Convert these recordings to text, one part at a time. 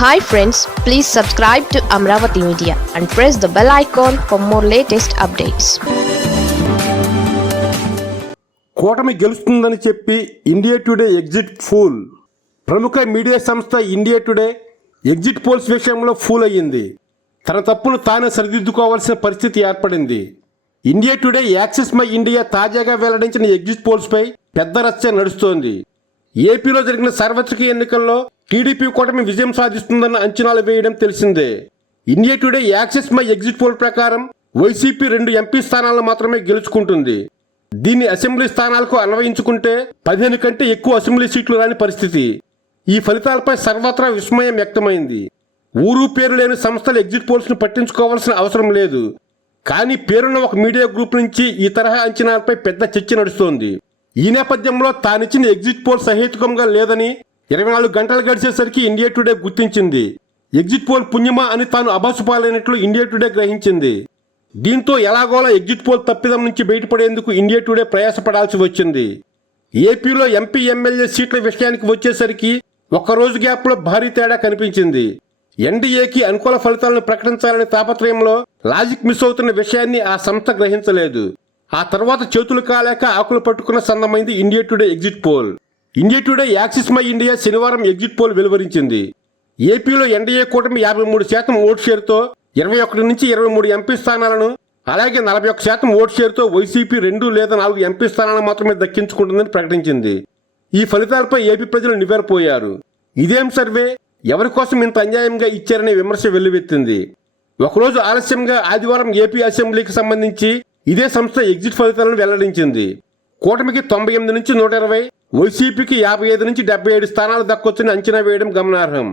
Hi friends please subscribe to Amaravati media and press the bell icon for more latest updates కూటమి గెలుస్తుందని చెప్పి India today exit fool ప్రముఖ media సంస్థ India today exit polls విషయంలో fool అయ్యింది. తన తప్పును తానే సరిదిద్దుకోవాల్సిన పరిస్థితి ఏర్పడింది. India Today Axis My India తాజాగా వెల్లడించిన ఎగ్జిట్ పోల్స్పై పెద్ద రచ్చ నడుస్తోంది. ఏపీలో జరిగిన సార్వత్రిక ఎన్నికల్లో టీడీపీ కూటమి విజయం సాధిస్తుందన్న అంచనాలు వేయడం తెలిసిందే. India Today Axis My exit poll ప్రకారం వైసీపీ రెండు ఎంపీ స్థానాలను మాత్రమే గెలుచుకుంటుంది. దీన్ని అసెంబ్లీ స్థానాలకు అన్వయించుకుంటే పదిహేను కంటే ఎక్కువ అసెంబ్లీ సీట్లు రాని పరిస్థితి. ఈ ఫలితాలపై సర్వత్రా విస్మయం వ్యక్తమైంది. ఊరు పేరు లేని సంస్థలు ఎగ్జిట్ పోల్స్ను పట్టించుకోవాల్సిన అవసరం లేదు. కానీ పేరున్న ఒక మీడియా గ్రూప్ నుంచి ఈ తరహా అంచనాలపై పెద్ద చర్చ నడుస్తోంది. ఈ నేపథ్యంలో తానిచ్చిన ఎగ్జిట్ పోల్ సహేతుకంగా లేదని ఇరవై నాలుగు గంటలు గడిచేసరికి ఇండియా టుడే గుర్తించింది. ఎగ్జిట్ పోల్ పుణ్యమా అని తాను అబాసుపాలైనట్లు ఇండియా టుడే గ్రహించింది. దీంతో ఎలాగోలా ఎగ్జిట్ పోల్ తప్పిదం నుంచి బయటపడేందుకు ఇండియా టుడే ప్రయాసపడాల్సి వచ్చింది. ఏపీలో ఎంపీ ఎమ్మెల్యే సీట్ల విషయానికి వచ్చేసరికి ఒక్క రోజు గ్యాప్లో భారీ తేడా కనిపించింది. ఎన్డీఏకి అనుకూల ఫలితాలను ప్రకటించాలనే తాపత్రయంలో లాజిక్ మిస్ అవుతున్న విషయాన్ని ఆ సంస్థ గ్రహించలేదు. ఆ తర్వాత చేతులు కాలేక ఆకులు పట్టుకున్న సందమైంది India Today exit poll. India Today Axis My India శనివారం ఎగ్జిట్ పోల్ వెలువరించింది. ఏపీలో ఎన్డీఏ కూటమి యాభై మూడు శాతం ఓటు షేర్తో ఇరవై ఒకటి నుంచి ఇరవై మూడు ఎంపీ స్థానాలను అలాగే నలభై ఒక్క శాతం ఓటు షేర్తో వైసీపీ రెండు లేదా నాలుగు ఎంపీ స్థానాలను మాత్రమే దక్కించుకుంటుందని ప్రకటించింది. ఈ ఫలితాలపై ఏపీ ప్రజలు నివ్వెరపోయారు. ఇదేం సర్వే ఎవరి కోసం ఇంత అన్యాయంగా ఇచ్చారనే విమర్శ వెల్లువెత్తింది. ఒకరోజు ఆలస్యంగా ఆదివారం ఏపీ అసెంబ్లీకి సంబంధించి ఇదే సంస్థ ఎగ్జిట్ ఫలితాలను వెల్లడించింది. కూటమికి తొంభై ఎనిమిది నుంచి నూట ఇరవై వైసీపీకి యాభై ఐదు నుంచి డెబ్బై ఏడు స్థానాలు దక్కొచ్చని అంచనా వేయడం గమనార్హం.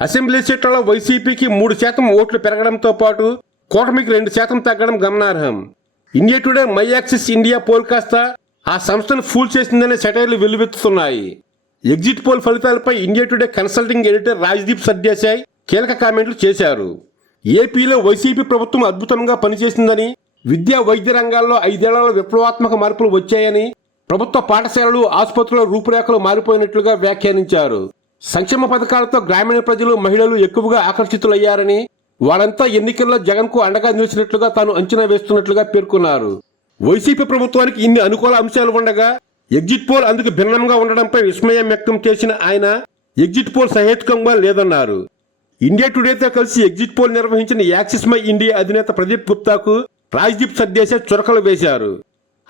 అసెంబ్లీ సీట్లలో వైసీపీకి మూడు శాతం ఓట్లు పెరగడంతో పాటు కూటమికి రెండు శాతం తగ్గడం గమనార్హం. India Today My Axis India poll కాస్త ఆ సంస్థను ఫూల్ చేసిందనే సెటైర్లు వెల్లువెత్తుతున్నాయి. ఎగ్జిట్ పోల్ ఫలితాలపై India Today consulting editor Rajdeep Sardesai కీలక కామెంట్లు చేశారు. ఏపీలో వైసీపీ ప్రభుత్వం అద్భుతంగా పనిచేసిందని విద్యా వైద్య రంగాల్లో ఐదేళ్ళలో విప్లవాత్మక మార్పులు వచ్చాయని ప్రభుత్వ పాఠశాలలు ఆసుపత్రుల రూపురేఖలు మారిపోయినట్లుగా వ్యాఖ్యానించారు. సంక్షేమ పథకాలతో గ్రామీణ ప్రజలు మహిళలు ఎక్కువగా ఆకర్షితులయ్యారని వారంతా ఎన్నికల్లో జగన్కు అండగా నిలిచినట్లుగా తాను అంచనా వేస్తున్నట్లుగా పేర్కొన్నారు. వైసీపీ ప్రభుత్వానికి ఇన్ని అనుకూల అంశాలు ఉండగా ఎగ్జిట్ పోల్ అందుకు భిన్నంగా ఉండడంపై విస్మయం వ్యక్తం చేసిన ఆయన ఎగ్జిట్ పోల్ సహేతుకంగా లేదన్నారు. ఇండియా టుడేతో కలిసి ఎగ్జిట్ పోల్ నిర్వహించిన యాక్సిస్ మై ఇండియా అధినేత ప్రదీప్ గుప్తాకు రాజ్దీప్ సర్దేశే చురకలు వేశారు.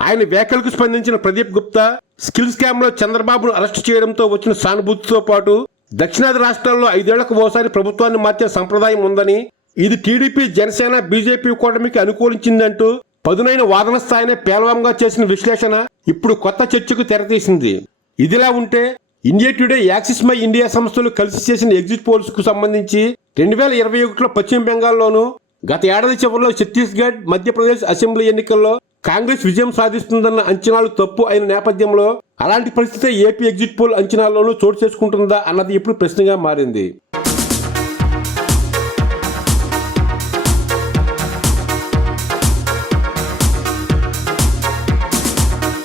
ఆయన వ్యాఖ్యలకు స్పందించిన ప్రదీప్ గుప్తా స్కిల్ స్కామ్లో చంద్రబాబును అరెస్టు చేయడంతో వచ్చిన సానుభూతితో పాటు దక్షిణాది రాష్ట్రాల్లో ఐదేళ్ళకు ఓసారి ప్రభుత్వాన్ని మార్చే సంప్రదాయం ఉందని ఇది టీడీపీ జనసేన బీజేపీ కూటమికి అనుకూలించిందంటూ పదునైన వాదన స్థాయినే పేలవంగా చేసిన విశ్లేషణ ఇప్పుడు కొత్త చర్చకు తెరతీసింది. ఇదిలా ఉంటే India Today Axis My India సంస్థలు కలిసి చేసిన ఎగ్జిట్ పోల్స్కు సంబంధించి రెండు వేల ఇరవై ఒకటిలో పశ్చిమ బెంగాల్లోనూ గత ఏడాది చివరిలో ఛత్తీస్గఢ్ మధ్యప్రదేశ్ అసెంబ్లీ ఎన్నికల్లో కాంగ్రెస్ విజయం సాధిస్తుందన్న అంచనాలు తప్పు అయిన నేపథ్యంలో అలాంటి పరిస్థితి ఏపీ ఎగ్జిట్ పోల్ అంచనాల్లోనూ చోటు చేసుకుంటుందా అన్నది ఇప్పుడు ప్రశ్నగా మారింది.